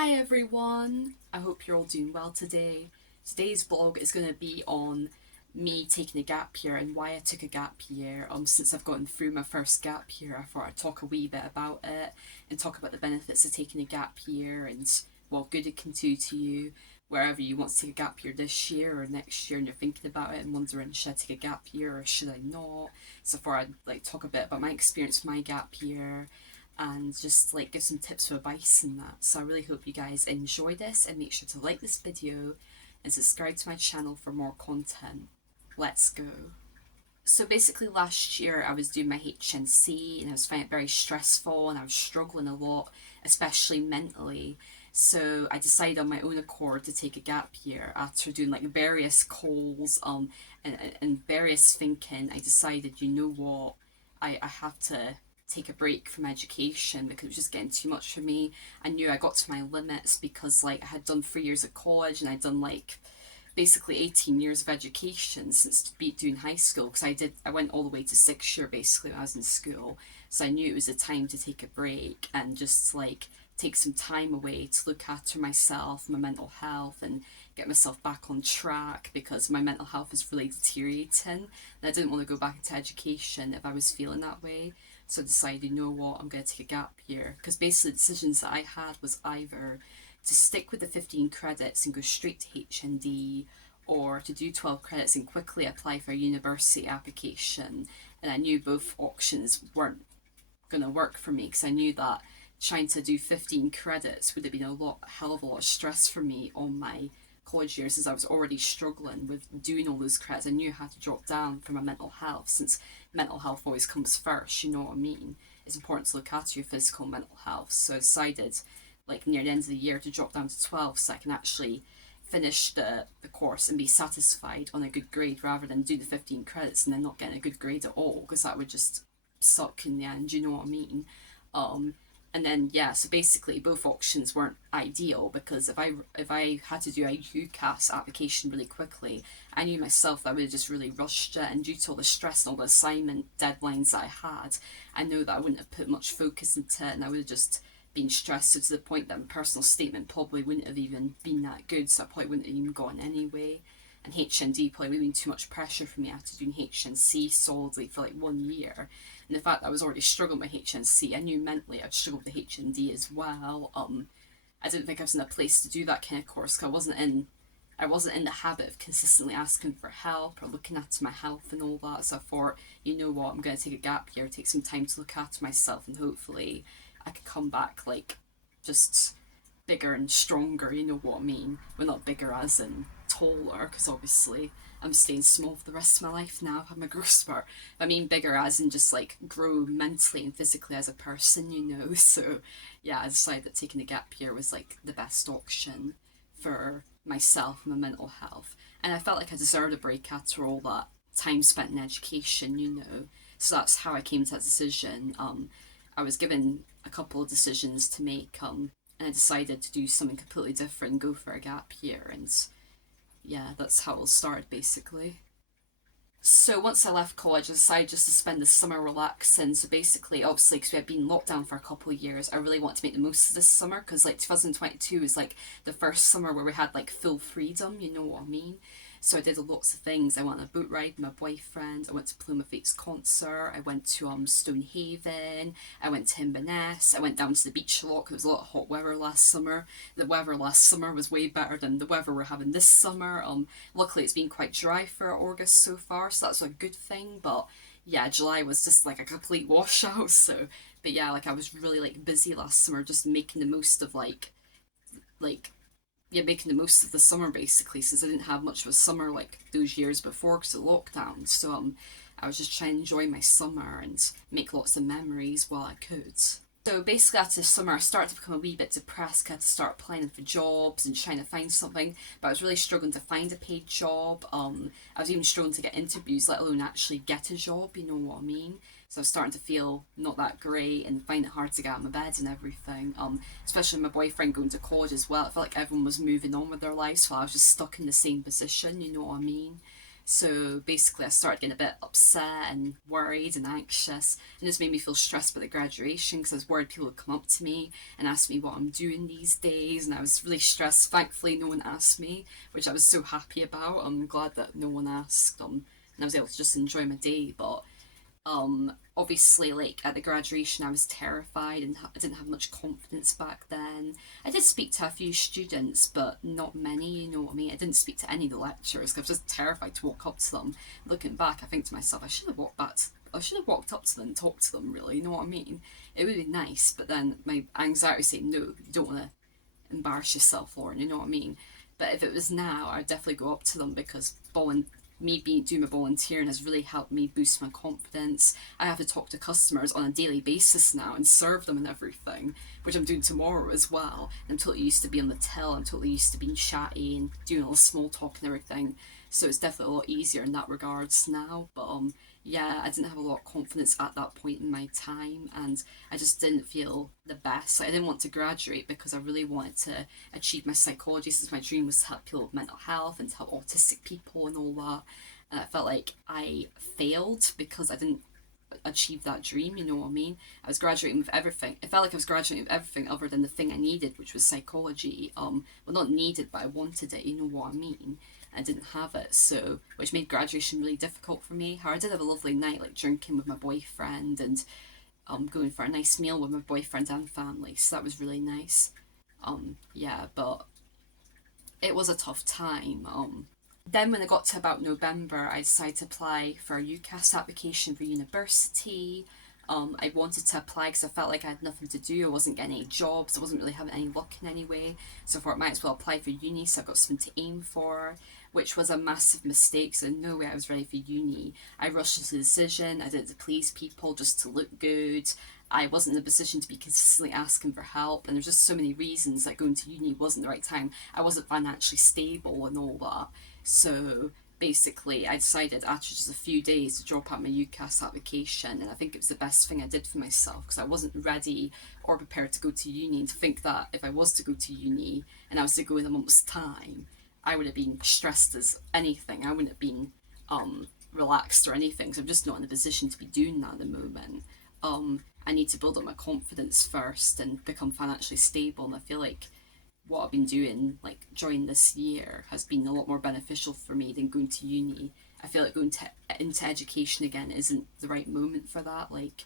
Hi everyone, I hope you're all doing well today. Today's vlog is going to be on me taking a gap year and why I took a gap year. Since I've gotten through my first gap year, I thought I'd talk a wee bit about it and talk about the benefits of taking a gap year and what good it can do to you wherever you want to take a gap year this year or next year and you're thinking about it and wondering should I take a gap year or should I not. So far I'd talk a bit about my experience with my gap year and just give some tips for advice and that. So I really hope you guys enjoy this and make sure to like this video and subscribe to my channel for more content. Let's go. So basically last year I was doing my HNC and I was finding it very stressful and I was struggling a lot, especially mentally. So I decided on my own accord to take a gap year after doing various calls and various thinking. I decided, you know what, I have to take a break from education because it was just getting too much for me. I knew I got to my limits because I had done 3 years of college and I'd done basically 18 years of education since doing high school because I went all the way to 6th year basically when I was in school. So I knew it was a time to take a break and just take some time away to look after myself, my mental health, and get myself back on track because my mental health is really deteriorating and I didn't want to go back into education if I was feeling that way. So I decided, you know what, I'm going to take a gap year because basically the decisions that I had was either to stick with the 15 credits and go straight to HND or to do 12 credits and quickly apply for a university application. And I knew both options weren't going to work for me because I knew that trying to do 15 credits would have been a hell of a lot of stress for me on my college years, as I was already struggling with doing all those credits. I knew I had to drop down for my mental health since mental health always comes first, you know what I mean? It's important to look after your physical and mental health. So I decided near the end of the year to drop down to 12 so I can actually finish the course and be satisfied on a good grade rather than do the 15 credits and then not getting a good grade at all because that would just suck in the end, you know what I mean? And then yeah, so basically both options weren't ideal because if I had to do a UCAS application really quickly, I knew myself that I would have just really rushed it, and due to all the stress and all the assignment deadlines that I had, I know that I wouldn't have put much focus into it and I would have just been stressed to the point that my personal statement probably wouldn't have even been that good, so I probably wouldn't have even gone anyway. And HND probably would have been too much pressure for me after doing HNC solidly for 1 year. And the fact that I was already struggling with HNC, I knew mentally I'd struggle with HND as well. I didn't think I was in a place to do that kind of course because I wasn't in the habit of consistently asking for help or looking after my health and all that. So I thought, you know what, I'm going to take a gap year, take some time to look after myself, and hopefully I could come back just bigger and stronger, you know what I mean? Well, not bigger as in taller, because obviously I'm staying small for the rest of my life now. I've had my growth spurt. I mean bigger as in just grow mentally and physically as a person, you know. So yeah, I decided that taking a gap year was the best option for myself and my mental health. And I felt like I deserved a break after all that time spent in education, you know. So that's how I came to that decision. I was given a couple of decisions to make, and I decided to do something completely different and go for a gap year. And yeah, that's how it all started basically. So once I left college, I decided just to spend the summer relaxing. So basically, obviously, because we had been locked down for a couple of years, I really want to make the most of this summer because 2022 is the first summer where we had full freedom. You know what I mean? So I did lots of things. I went on a boat ride with my boyfriend. I went to Plume of Fate's concert. I went to Stonehaven. I went to Inverness. I went down to the beach a lot because it was a lot of hot weather last summer. The weather last summer was way better than the weather we're having this summer. Luckily it's been quite dry for August so far, so that's a good thing. But yeah, July was just a complete washout. So, but yeah, I was really busy last summer, just making the most of like yeah, making the most of the summer basically, since I didn't have much of a summer those years before because of lockdown. So I was just trying to enjoy my summer and make lots of memories while I could. So basically after the summer I started to become a wee bit depressed. I had to start applying for jobs and trying to find something, but I was really struggling to find a paid job. I was even struggling to get interviews, let alone actually get a job, you know what I mean? So I was starting to feel not that great and find it hard to get out of my bed and everything. Especially my boyfriend going to college as well. I felt like everyone was moving on with their lives while I was just stuck in the same position, you know what I mean? So basically, I started getting a bit upset and worried and anxious, and this made me feel stressed about the graduation because I was worried people would come up to me and ask me what I'm doing these days, and I was really stressed. Thankfully, no one asked me, which I was so happy about. I'm glad that no one asked, and I was able to just enjoy my day. But obviously, like at the graduation, I was terrified and I didn't have much confidence back then. I did speak to a few students, but not many, you know what I mean? I didn't speak to any of the lecturers because I was just terrified to walk up to them. Looking back, I think to myself, I should have walked up to them and talked to them, really, you know what I mean? It would be nice, but then my anxiety saying, no, you don't want to embarrass yourself, Lauren, you know what I mean? But if it was now, I'd definitely go up to them because me being doing my volunteering has really helped me boost my confidence. I have to talk to customers on a daily basis now and serve them and everything, which I'm doing tomorrow as well. I'm totally used to being on the till. I'm totally used to being chatty and doing all the small talk and everything. So it's definitely a lot easier in that regards now. But yeah, I didn't have a lot of confidence at that point in my time, and I just didn't feel the best. Like, I didn't want to graduate because I really wanted to achieve my psychology, since my dream was to help people with mental health and to help autistic people and all that. And I felt like I failed because I didn't achieve that dream, you know what I mean? I was graduating with everything. It felt like I was graduating with everything other than the thing I needed, which was psychology. Well, not needed, but I wanted it, you know what I mean? I didn't have it, so which made graduation really difficult for me. However, I did have a lovely night, like drinking with my boyfriend and going for a nice meal with my boyfriend and family, so that was really nice. Yeah, but it was a tough time. Then when I got to about November, I decided to apply for a UCAS application for university. I wanted to apply because I felt like I had nothing to do. I wasn't getting any jobs. I wasn't really having any luck in any way. So I thought I might as well apply for uni, so I've got something to aim for, which was a massive mistake. So no way I was ready for uni. I rushed into the decision. I did it to please people, just to look good. I wasn't in a position to be consistently asking for help, and there's just so many reasons that going to uni wasn't the right time. I wasn't financially stable and all that. So basically, I decided after just a few days to drop out my UCAS application, and I think it was the best thing I did for myself because I wasn't ready or prepared to go to uni. And to think that if I was to go to uni and I was to go in a month's time, I would have been stressed as anything. I wouldn't have been relaxed or anything. So I'm just not in a position to be doing that at the moment. I need to build up my confidence first and become financially stable. And I feel like what I've been doing, like during this year, has been a lot more beneficial for me than going to uni. I feel like into education again isn't the right moment for that. Like,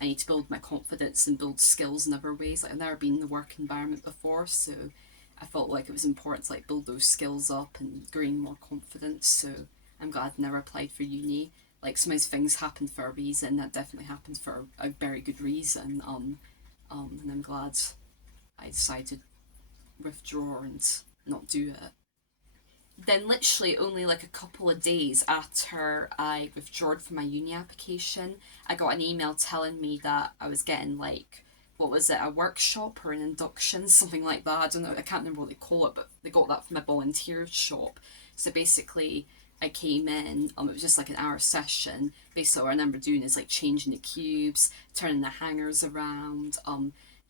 I need to build my confidence and build skills in other ways. Like, I've never been in the work environment before, so I felt like it was important to like build those skills up and gain more confidence. So I'm glad I never applied for uni. Like, sometimes things happen for a reason. That definitely happened for a very good reason. And I'm glad I decided to withdraw and not do it. Then, literally, only like a couple of days after I withdrew from my uni application, I got an email telling me that I was getting like, what was it, a workshop or an induction, something like that. I don't know, I can't remember what they call it, but they got that from my volunteer shop. So basically, I came in, it was just like an hour session. Basically, what I remember doing is like changing the cubes, turning the hangers around,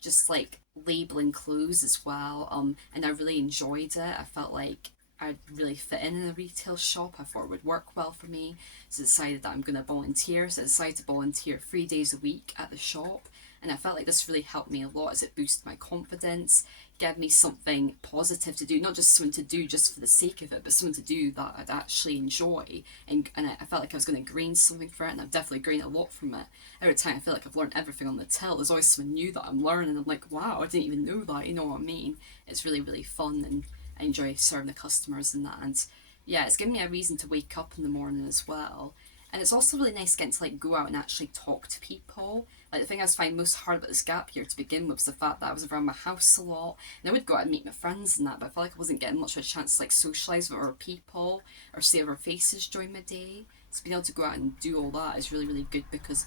just like labeling clothes as well. And I really enjoyed it. I felt like I'd really fit in a retail shop. I thought it would work well for me. So I decided that I'm going to volunteer. So I decided to volunteer 3 days a week at the shop. And I felt like this really helped me a lot as it boosted my confidence, gave me something positive to do, not just something to do just for the sake of it, but something to do that I'd actually enjoy. And I felt like I was going to gain something from it, and I've definitely gained a lot from it. Every time I feel like I've learned everything on the till, there's always something new that I'm learning. I'm like, wow, I didn't even know that, you know what I mean? It's really, really fun, and I enjoy serving the customers and that. And yeah, it's given me a reason to wake up in the morning as well. And it's also really nice getting to like go out and actually talk to people. Like, the thing I was finding most hard about this gap year to begin with was the fact that I was around my house a lot, and I would go out and meet my friends and that, but I felt like I wasn't getting much of a chance to like socialise with other people or see other faces during my day. So being able to go out and do all that is really, really good because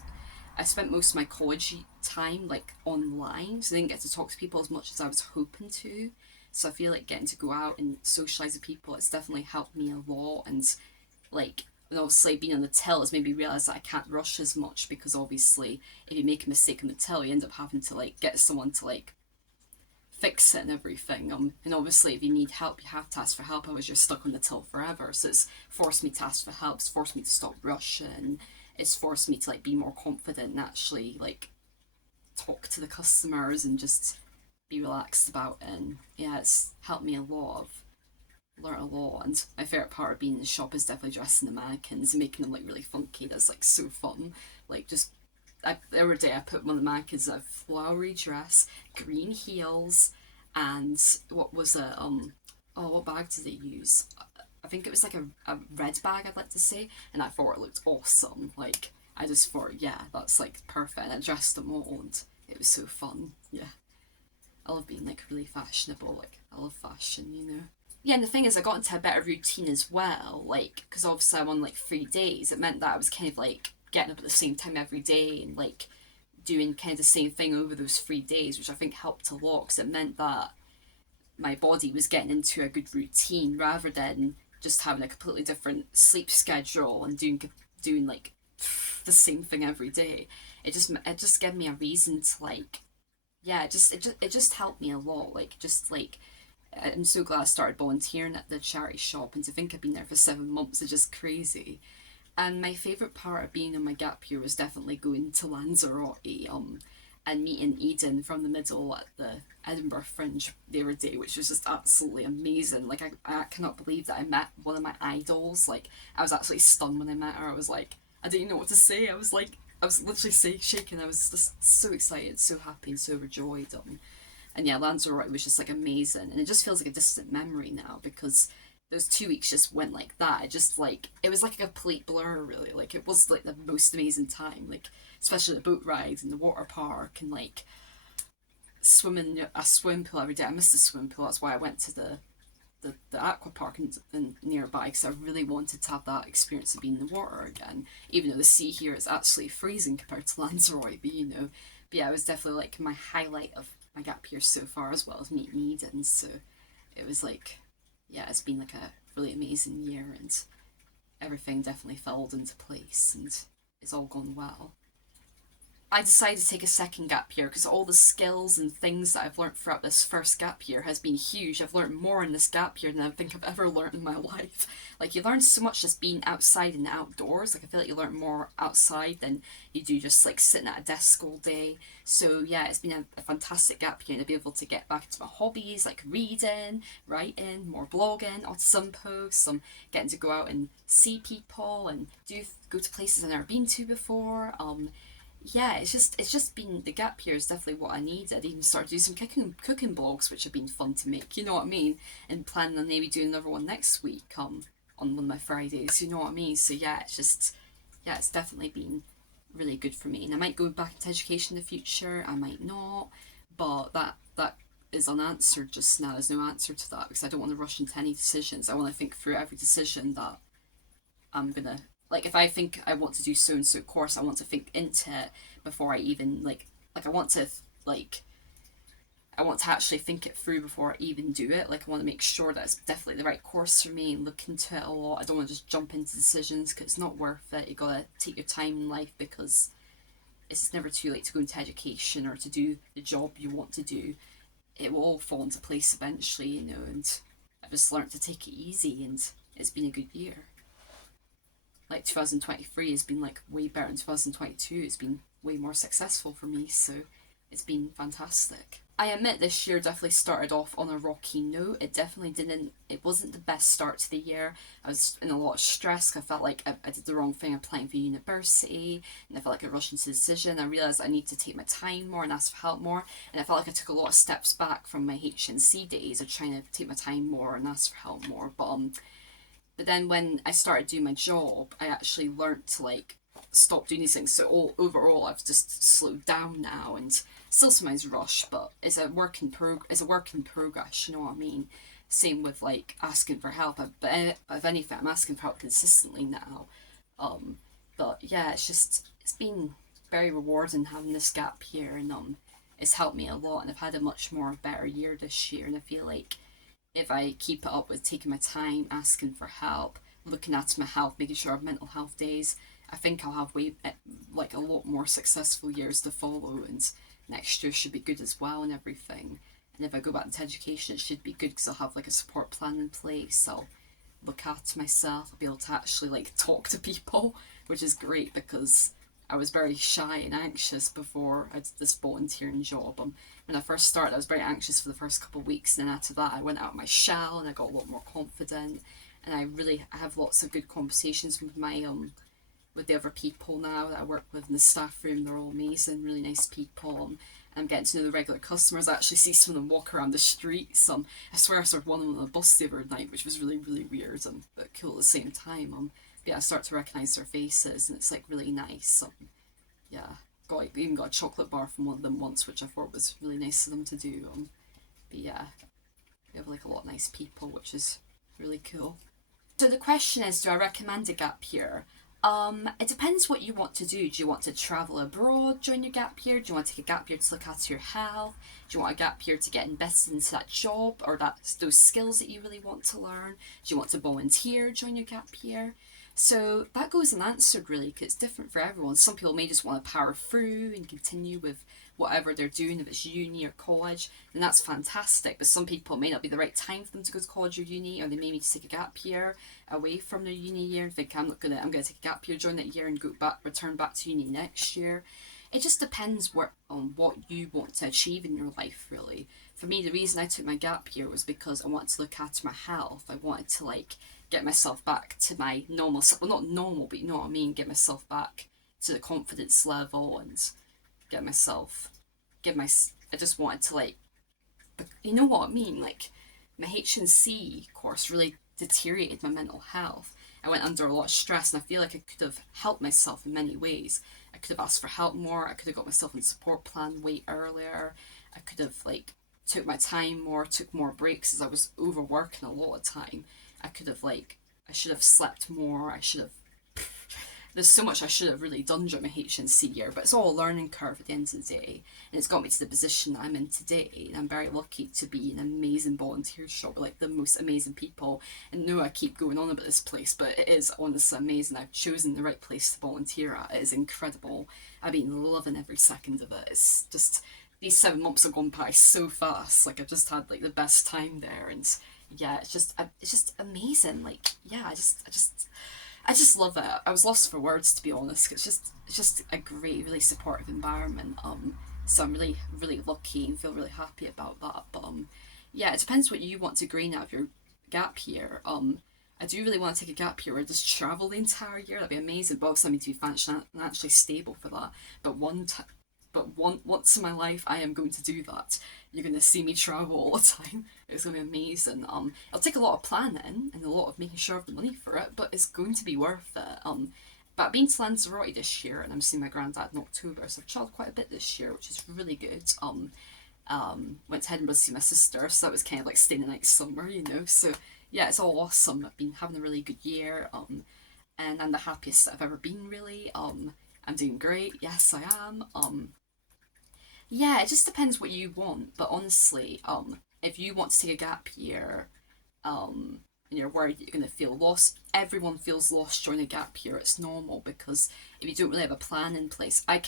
I spent most of my college time like online, so I didn't get to talk to people as much as I was hoping to. So I feel like getting to go out and socialise with people, it's definitely helped me a lot. And like, and obviously being on the till has made me realise that I can't rush as much, because obviously if you make a mistake on the till, you end up having to like get someone to like fix it and everything. And obviously, if you need help, you have to ask for help. I was just stuck on the till forever, so it's forced me to ask for help. It's forced me to stop rushing. It's forced me to like be more confident and actually like talk to the customers and just be relaxed about it. And yeah, it's helped me a lot. I've learned a lot, and my favorite part of being in the shop is definitely dressing the mannequins and making them like really funky. That's like so fun. Like just the other day I put one of the mannequins in a flowery dress, green heels, and what was it? Oh, what bag did they use? I think it was like a red bag, I'd like to say, and I thought it looked awesome. Like I just thought, yeah, that's like perfect. And I dressed them all, and it was so fun. Yeah, I love being like really fashionable. Like I love fashion, you know. Yeah, and the thing is, I got into a better routine as well. Like, because obviously I'm on like 3 days, it meant that I was kind of like getting up at the same time every day and like doing kind of the same thing over those 3 days, which I think helped a lot because it meant that my body was getting into a good routine rather than just having a completely different sleep schedule and doing like the same thing every day. It just gave me a reason to like yeah it just helped me a lot like just like I'm so glad I started volunteering at the charity shop, and to think I've been there for 7 months is just crazy. And my favourite part of being on my gap year was definitely going to Lanzarote and meeting Eden from the middle at the Edinburgh Fringe the other day, which was just absolutely amazing. Like, I cannot believe that I met one of my idols. Like, I was absolutely stunned when I met her. I was like, I didn't know what to say. I was literally shaking. I was just so excited, so happy, and so overjoyed. And yeah, Lanzarote was just like amazing, and it just feels like a distant memory now because those 2 weeks just went like that. It just like it was like a complete blur, really. Like it was like the most amazing time, like especially the boat rides and the water park and like swimming a swim pool every day. I missed the swim pool. That's why I went to the aqua park and nearby because I really wanted to have that experience of being in the water again. Even though the sea here is absolutely freezing compared to Lanzarote, but you know, but yeah, it was definitely like my highlight of my gap year so far, as well as meeting Eden. So it was like, yeah, it's been like a really amazing year, and everything definitely fell into place, and it's all gone well. I decided to take a second gap year because all the skills and things that I've learned throughout this first gap year has been huge. I've learned more in this gap year than I think I've ever learned in my life. Like, you learn so much just being outside and outdoors. Like, I feel like you learn more outside than you do just like sitting at a desk all day. So yeah, it's been a fantastic gap year to be able to get back into my hobbies like reading, writing, more blogging, autism posts. I'm getting to go out and see people and go to places I've never been to before. Yeah, it's just been the gap year is definitely what I needed. I even started doing some cooking blogs, which have been fun to make. You know what I mean? And planning on maybe doing another one next week. On one of my Fridays. You know what I mean? So yeah, it's definitely been really good for me. And I might go back into education in the future. I might not, but that is unanswered just now. There's no answer to that because I don't want to rush into any decisions. I want to think through every decision that I'm gonna like if I think I want to do so and so course, I want to think into it before I even like like I want to actually think it through before I even do it. Like I want to make sure that it's definitely the right course for me and look into it a lot. I don't want to just jump into decisions because it's not worth it. You gotta take your time in life because it's never too late to go into education or to do the job you want to do. It will all fall into place eventually, you know, and I've just learned to take it easy, and it's been a good year. Like 2023 has been like way better than 2022. It's been way more successful for me, so it's been fantastic. I admit this year definitely started off on a rocky note. It wasn't the best start to the year. I was in a lot of stress. I felt like I did the wrong thing applying for university, and I felt like I rushed into a decision. I realised I need to take my time more and ask for help more, and I felt like I took a lot of steps back from my HNC days of trying to take my time more and ask for help more. But then when I started doing my job, I actually learned to like stop doing these things. So overall, I've just slowed down now, and still sometimes rush, but it's a work in progress. You know what I mean? Same with like asking for help. But if anything, I'm asking for help consistently now. But yeah, it's been very rewarding having this gap here, and it's helped me a lot, and I've had a much more better year this year, and I feel like if I keep it up with taking my time, asking for help, looking after my health, making sure I have mental health days, I think I'll have like a lot more successful years to follow, and next year should be good as well and everything. And if I go back into education, it should be good because I'll have like a support plan in place. I'll look after myself. I'll be able to actually like talk to people, which is great because I was very shy and anxious before I did this volunteering job. When I first started, I was very anxious for the first couple of weeks, and then after that, I went out of my shell and I got a lot more confident. And I have lots of good conversations with my with the other people now that I work with in the staff room. They're all amazing, really nice people. I'm getting to know the regular customers. I actually see some of them walk around the streets. I swear I saw one of them on the bus the other night, which was really, really weird but cool at the same time. Yeah, I start to recognise their faces, and it's like really nice. Yeah, even got a chocolate bar from one of them once, which I thought was really nice of them to do. But yeah, we have like a lot of nice people, which is really cool. So the question is, do I recommend a gap year? It depends what you want to do. Do you want to travel abroad during your gap year? Do you want to take a gap year to look after your health? Do you want a gap year to get invested into that job or those skills that you really want to learn? Do you want to volunteer during your gap year? So that goes unanswered really because it's different for everyone. Some people may just want to power through and continue with whatever they're doing, if it's uni or college, then that's fantastic. But some people it may not be the right time for them to go to college or uni, or they may need to take a gap year away from their uni year and think I'm gonna take a gap year during that year and return back to uni next year. It just depends on what you want to achieve in your life really. For me, the reason I took my gap year was because I wanted to look after my health. I wanted to like get myself back to my normal self. Well, not normal, but you know what I mean. Get myself back to the confidence level and get myself I just wanted to like, you know what I mean, like my HNC course really deteriorated my mental health. I went under a lot of stress, and I feel like I could have helped myself in many ways. I could have asked for help more. I could have got myself in support plan way earlier. I could have like took my time more, took more breaks as I was overworking a lot of time. I should have slept more. There's so much I should have really done during my HNC year, but it's all a learning curve at the end of the day, and it's got me to the position that I'm in today. And I'm very lucky to be in an amazing volunteer shop with like the most amazing people. And no, I keep going on about this place, but it is honestly amazing. I've chosen the right place to volunteer at. It is incredible. I've been loving every second of it. It's just these 7 months have gone by so fast. Like I've just had like the best time there, and yeah, it's just amazing. Like yeah, I just love it. I was lost for words to be honest. It's just a great, really supportive environment. So I'm really really lucky and feel really happy about that. But yeah, it depends what you want to gain out of your gap year. I do really want to take a gap year or just travel the entire year. That'd be amazing. But obviously I need to be financially stable for that. But once in my life, I am going to do that. You're going to see me travel all the time. It's going to be amazing. It'll take a lot of planning and a lot of making sure I have the money for it, but it's going to be worth it. But I've been to Lanzarote this year, and I'm seeing my granddad in October, so I've travelled quite a bit this year, which is really good. Went to Edinburgh to see my sister, so that was kind of like staying the night somewhere, you know. So yeah, it's all awesome. I've been having a really good year. And I'm the happiest that I've ever been. Really. I'm doing great. Yes, I am. Yeah, it just depends what you want. But honestly, if you want to take a gap year, and you're worried you're going to feel lost, everyone feels lost during a gap year. It's normal because if you don't really have a plan in place, I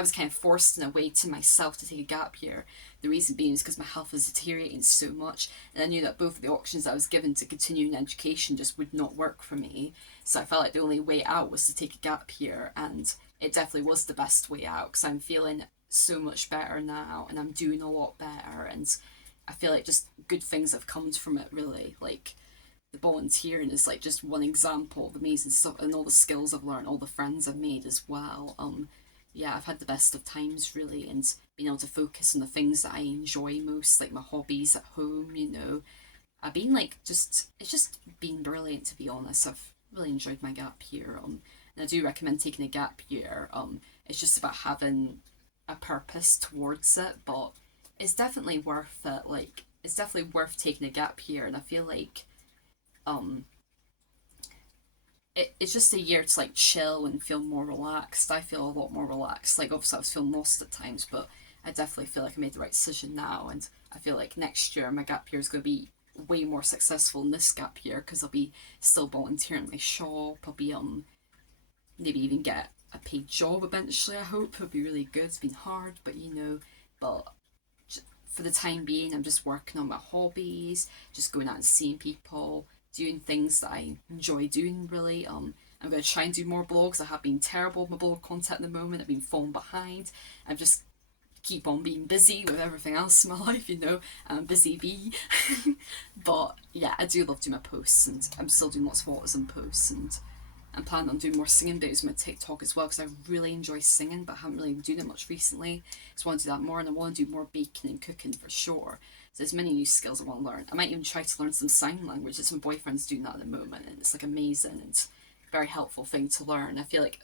was kind of forced in a way to myself to take a gap year. The reason being is because my health was deteriorating so much, and I knew that both of the options I was given to continue in education just would not work for me. So I felt like the only way out was to take a gap year, and it definitely was the best way out because I'm feeling so much better now, and I'm doing a lot better, and I feel like just good things have come from it. Really, like the volunteering is like just one example of amazing stuff and all the skills I've learned, all the friends I've made as well. Yeah, I've had the best of times really, and being able to focus on the things that I enjoy most, like my hobbies at home, you know. I've been like it's just been brilliant to be honest. I've really enjoyed my gap year. And I do recommend taking a gap year. It's just about having a purpose towards it, but it's definitely worth it. Like it's definitely worth taking a gap year, and I feel like um it's just a year to like chill and feel more relaxed. I feel a lot more relaxed. Like obviously I was feeling lost at times, but I definitely feel like I made the right decision now, and I feel like next year my gap year is going to be way more successful in this gap year because I'll be still volunteering in my shop. I'll be maybe even get a paid job eventually. I hope it'll be really good. It's been hard, but you know, but for the time being, I'm just working on my hobbies, just going out and seeing people, doing things that I enjoy doing really. I'm going to try and do more blogs. I have been terrible with my blog content at the moment. I've been falling behind. I'm just keep on being busy with everything else in my life, you know. I'm a busy bee. But yeah, I do love doing my posts, and I'm still doing lots of autism posts, and I'm planning on doing more singing videos on my TikTok as well, because I really enjoy singing, but I haven't really been doing it much recently. So I want to do that more, and I want to do more baking and cooking for sure. So there's many new skills I want to learn. I might even try to learn some sign language. It's my boyfriend's doing that at the moment, and it's like amazing and a very helpful thing to learn. I feel like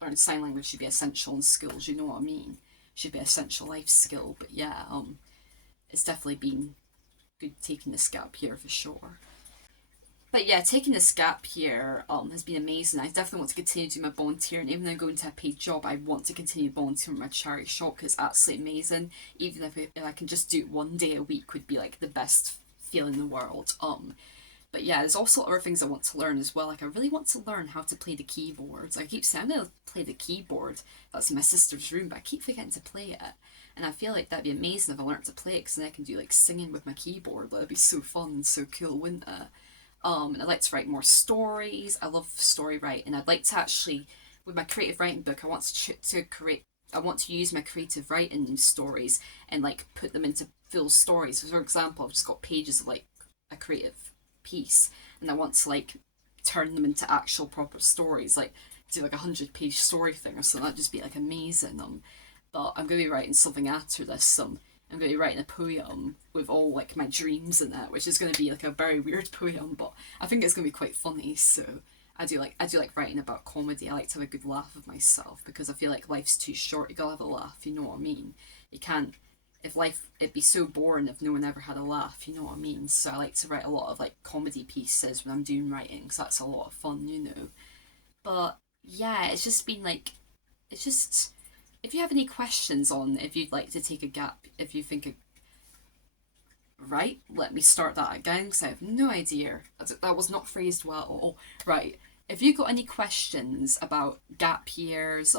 learning sign language should be essential in schools, you know what I mean? Should be an essential life skill. But yeah, it's definitely been good taking this gap year for sure. But yeah, taking this gap year has been amazing. I definitely want to continue doing my volunteering. Even though I go into a paid job, I want to continue volunteering with my charity shop because it's absolutely amazing. Even if I can just do it one day a week would be like the best feeling in the world. But yeah, there's also other things I want to learn as well. Like I really want to learn how to play the keyboards. I keep saying I'm gonna play the keyboard that's in my sister's room, but I keep forgetting to play it. And I feel like that'd be amazing if I learned to play it, because then I can do like singing with my keyboard. That'd be so fun and so cool, wouldn't it? And I'd like to write more stories. I love story writing. I'd like to actually, with my creative writing book, I want to create. I want to use my creative writing stories and like put them into full stories. So for example, I've just got pages of like a creative piece, and I want to like turn them into actual proper stories, like do like 100-page story thing or something. That'd just be like amazing. But I'm gonna be writing something after this. I'm going to be writing a poem with all like my dreams in it, which is going to be like a very weird poem, but I think it's going to be quite funny. So I do like writing about comedy. I like to have a good laugh with myself, because I feel like life's too short. You gotta have a laugh. You know what I mean? You can't. If life, it'd be so boring if no one ever had a laugh. You know what I mean? So I like to write a lot of like comedy pieces when I'm doing writing. So that's a lot of fun, you know. But yeah, it's just been like, it's just, if you have any questions on if you'd like to take a gap, if you think right, let me start that again because I have no idea. That was not phrased well at all. Right, if you got any questions about gap years,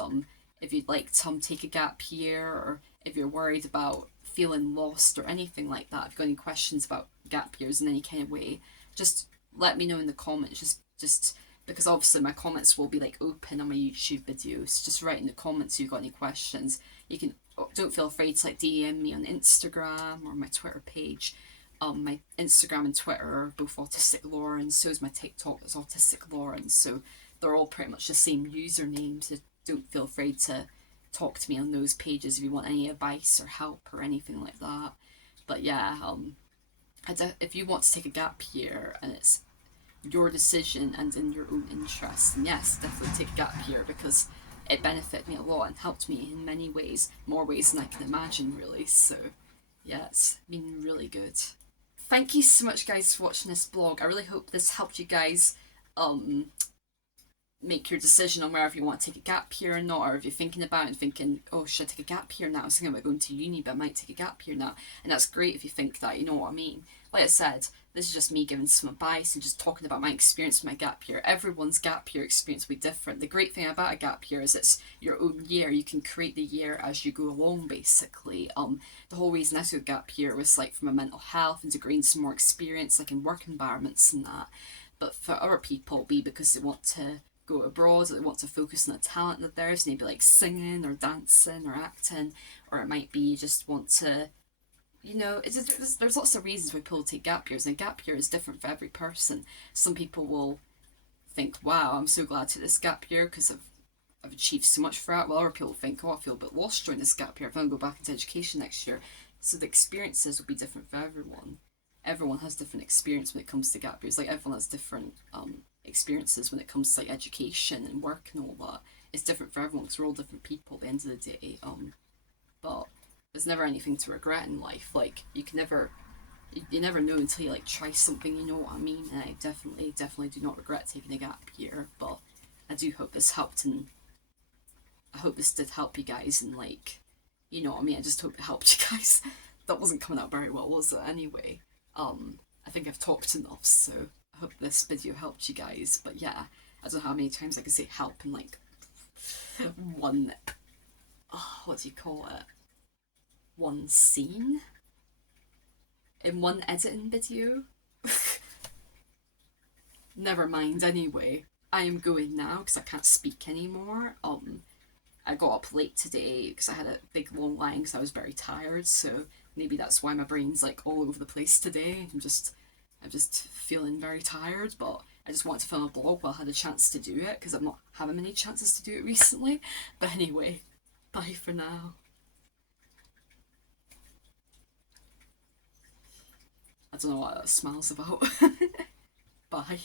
if you'd like to take a gap year, or if you're worried about feeling lost or anything like that, if you've got any questions about gap years in any kind of way, just let me know in the comments. Just because obviously my comments will be like open on my YouTube videos. Just write in the comments if you've got any questions. You can, don't feel afraid to like DM me on Instagram or my Twitter page. My Instagram and Twitter are both Autistic Lauren. So is my TikTok, is Autistic Lauren. So they're all pretty much the same username. So don't feel afraid to talk to me on those pages if you want any advice or help or anything like that. But yeah, if you want to take a gap year and it's your decision and in your own interest, then yes, definitely take a gap year, because it benefited me a lot and helped me in many ways, more ways than I can imagine, really. So yeah, it's been really good. Thank you so much, guys, for watching this blog. I really hope this helped you guys make your decision on whether you want to take a gap year or not, or if you're thinking about it and thinking, oh, should I take a gap year now? I was thinking about going to uni, but I might take a gap year now. And that's great if you think that, you know what I mean? Like I said, this is just me giving some advice and just talking about my experience with my gap year. Everyone's gap year experience will be different. The great thing about a gap year is it's your own year. You can create the year as you go along, basically. The whole reason I took a gap year was like for my mental health and to gain some more experience, like in work environments and that. But for other people, it'll be because they want to go abroad, or they want to focus on a talent of theirs, maybe like singing or dancing or acting, or it might be you just want to, you know, there's lots of reasons why people take gap years, and a gap year is different for every person. Some people will think, wow, I'm so glad to this gap year because I've achieved so much for it. Well, other people think, oh, I feel a bit lost during this gap year, if I don't go back into education next year. So the experiences will be different for everyone. Everyone has different experience when it comes to gap years. Like everyone has different experiences when it comes to like education and work and all that. It's different for everyone because we're all different people at the end of the day. But there's never anything to regret in life. Like you never know until you like try something. You know what I mean? And I definitely do not regret taking a gap year. But I do hope this helped, and I hope this did help you guys. And like, you know what I mean? I just hope it helped you guys. That wasn't coming out very well, was it? Anyway, I think I've talked enough, so I hope this video helped you guys. But yeah, I don't know how many times I can say help in like one, what do you call it? One scene? in one editing video. Never mind, anyway. I am going now because I can't speak anymore. I got up late today because I had a big long line because I was very tired, so maybe that's why my brain's like all over the place today. I'm just feeling very tired, but I just wanted to film a blog while I had a chance to do it because I'm not having many chances to do it recently. But anyway, bye for now. I don't know what that smile's about. Bye.